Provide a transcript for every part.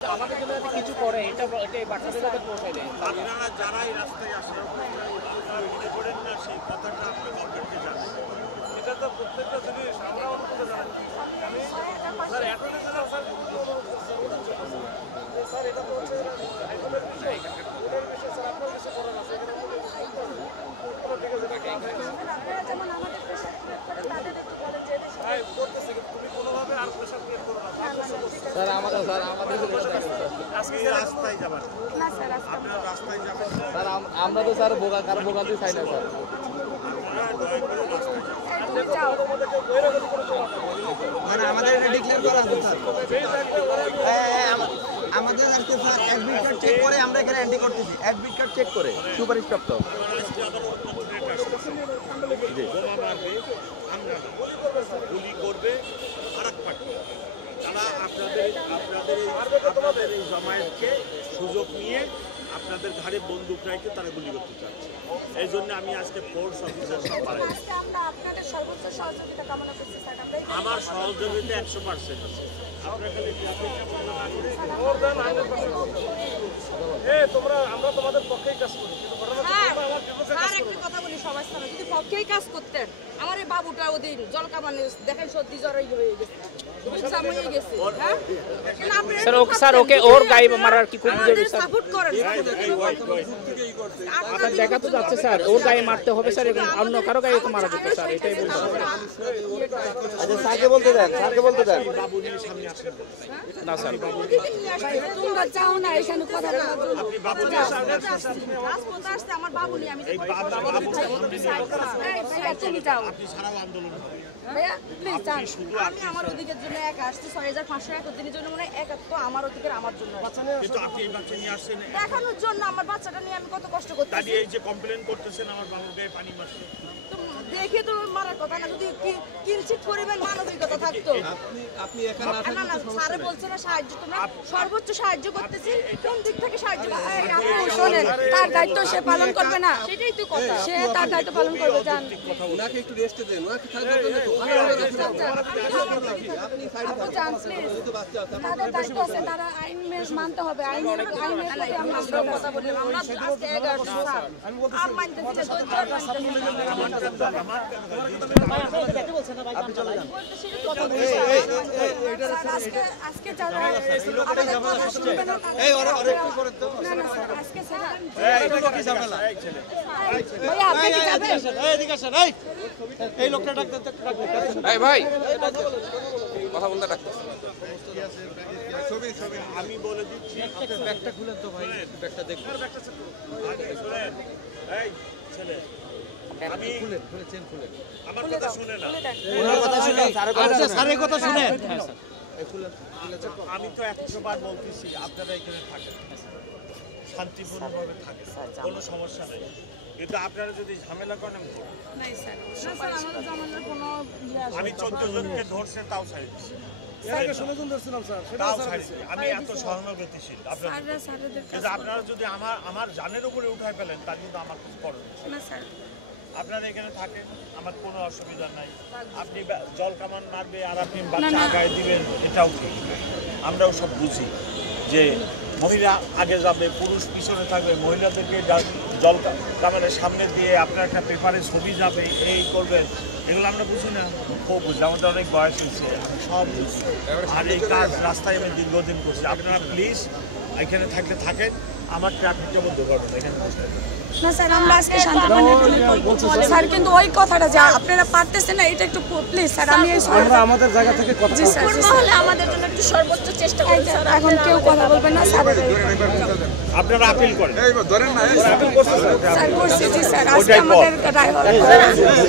আমাদের জন্য যাতে কিছু করে এটা বাচ্চাদের যাতে পৌঁছায় দেয়। আপনারা যারাই রাস্তায় আসেন আপনারা মনে করেন না সেই কথাটা আপনি গভর্নমেন্টকে জানেন। এটা তো প্রত্যেকটা জিনিস আমরা অনুমতি জানাচ্ছি। আমি স্যার অ্যাটর্নি জেনারেল স্যার এটা তো হচ্ছে হাইকোর্টের বিষয়। ওটার বিষয়ে স্যার আপনার কিছু করার আছে এখানে যেমন আমাদের প্রেশার ক্রিয়েট করে তাদের একটু বলেন যে ভাই করতেছে কিন্তু তুমি কোনোভাবে আর প্রেশার ক্রিয়েট করো না। স্যার আমাদের আজকে রাস্তায় যাবেন না স্যার আপনারা রাস্তায় যাবেন স্যার আমরা তো স্যার কারো ভোগান্তি চাই না স্যার। আপনারা দয়া করে রাস্তায় মানে আমাদের এটা ডিক্লেয়ার করা আছে স্যার। আমাদের আজকে স্যার অ্যাডমিট কার্ড চেক করে আমরা এখানে এন্ট্রি করতেছি। অ্যাডমিট কার্ড চেক করে সুপারিশ প্রাপ্ত। বোমা মারবে গুলি করবে আরেক পার্টি তারা আপনাদের এই জমায়েতকে সুযোগ নিয়ে আপনাদের ঘাড়ে বন্দুক রেখে তারা গুলি করতে চাচ্ছে। এই জন্য আমি আজকে ফোর্স অফিসার সব আমার সহযোগিতা 100% আছে। আপনার খালি আমরা তোমাদের পক্ষেই কাজ করি কথা বলি সবার সামনে যদি পক্ষেই কাজ করতেন আমার এই বাবুটা ওদিন জলকামানে দেখেন সত্যি জ্বর হয়ে গেছে স্যার ওকে ওর গায়ে মারার কি খুব জরুরি স্যার? সাপোর্ট করেন আপনার দেখা তো যাচ্ছে স্যার ওর গায়ে মারতে হবে স্যার, এখন অন্য কারো গায়ে তো মারা যেত স্যার, এটাই বলছি। আচ্ছা স্যারকে বলতে দেন, স্যারকে বলতে দেন। না স্যার তোমরা চাও না এখানে কথা বলতে আমার বাবু নিয়ে আমি তুমি যাও ভাইয়া প্লিজ আমি আমার অধিকের জন্য একা আসছি 6500 এক দিনের জন্য মনে হয় একা তো আমার অধিকার আমার জন্য কিন্তু আপনি এই বাচ্চা নিয়ে আসছেন দেখানোর জন্য আমার বাচ্চাটা নিয়ে আমি কত কষ্ট করতেছি। দাদি এই যে কমপ্লেইন করতেছেন আমার বাবুর গায়ে পানি মারছে তো দেখে তো মারার কথা না, যদি কিঞ্চিত পরিমাণ মানবিকতা থাকতো। আপনি একা না থাকলে না স্যার বলছে না সাহায্য তোমরা সর্বোচ্চ সাহায্য করতেছি, কোন দিক থেকে সাহায্য আপনি শুনেন তার দায়িত্ব সে পালন করবে না, সেটাই তো কথা, সে তার দায়িত্ব পালন করবে। জান ওনাকে একটু রেস্ট দেন, ওনাকে থাকতে দেন তো আপনি সাইডে থাকুন। তাদের দায়িত্ব আছে, তারা আইন মানতে হবে, আইনের সাথে আমরা কথা বলি। আমরা আজকে 11 স্যার আর মানতেছি না, আজকে যারা এই ওরা একটু করে তো না না স্যার আজকে স্যার এটা কি ঝামেলা? ভাই আপনি কি যাবেন? এই এদিকে আসেন, এই লোকটা ডাকতে এই ভাই কথা বলতে ডাকতে ছবি আমি বলে দিচ্ছি ব্যাগটা খুলেন তো ভাই, ব্যাগটা দেখুন। এই ছেলে আমি খুলেন চেন খুলেন। আমার কথা শুনে না ওনার কথা শুনে স্যারের কথা শুনে আমি তো 100 বার বলতেছি আপনারা এখানে থাকেন শান্তিপূর্ণভাবে থাকেন, কোনো সমস্যা নেই, কিন্তু আপনারা যদি ঝামেলা করেন নাই স্যার স্যার আমাদের জামানার কোনো আমি 14 জনকে ধরছে তাও ছাড়ি দিচ্ছি। আমি এত সহানুভূতিশীল আপনাদের, কিন্তু আপনারা যদি আমার জানের উপরে উঠায় ফেলেন তার কিন্তু আমার কিছু করার না স্যার। আপনারা এখানে থাকেন আমার কোনো অসুবিধা নাই। আপনি জল কামান মারবে আর আপনি বাচ্চা আগায় দিবেন এটাও ঠিক, আমরাও সব বুঝি যে মহিলা আগে যাবে পুরুষ পিছনে থাকবে, মহিলাদেরকে জল কামানের সামনে দিয়ে আপনার একটা পেপারে ছবি যাবে এই করবেন, এগুলো আমরা বুঝি না, খুব বুঝি, আমাদের অনেক বয়স হয়েছে সব বুঝি। আর এই কাজ রাস্তায় আমি দীর্ঘদিন করছি। আপনারা প্লিজ এখানে থাকলে থাকেন, আমার ট্রাফিকটা বন্ধ করবেন এখানে বসে। না স্যার আমরা আজকে শান্তিপূর্ণ স্যার, কিন্তু ওই কথাটা যে আপনারা পারতেছেন না এটা একটু প্লিজ স্যার, আমি এই আমরা আমাদের জায়গা থেকে কথা জি স্যার তাহলে আমাদের জন্য একটু সর্বোচ্চ চেষ্টা করুন স্যার। এখন কেউ কথা বলবেন না স্যার, আপনারা আপিল করেন। ধরেন না স্যার করছি জি স্যার, আজকে আমাদের রায় হলো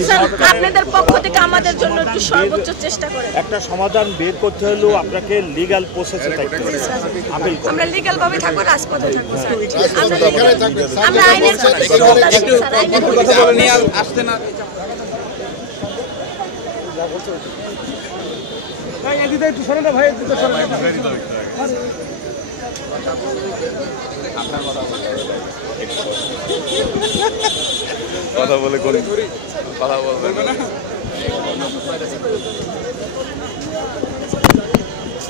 স্যার, আপনাদের পক্ষ থেকে আমাদের জন্য একটু সর্বোচ্চ চেষ্টা করেন। একটা সমাধান বের করতে হলেও আপনাকে লিগ্যাল প্রসেসে থাকতে হবে, আপিল করুন। আমরা লিগ্যাল ভাবে থাকবো, রাজপথে থাকবো স্যার, আমরা আইনের সাথে একটু কথা বলে নিয়ে আসতে না ভাই এদিকে একটু সরে না, ভাই এদিকে সরে না। কথা বলে করি কথা বলবেন না।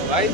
ভাই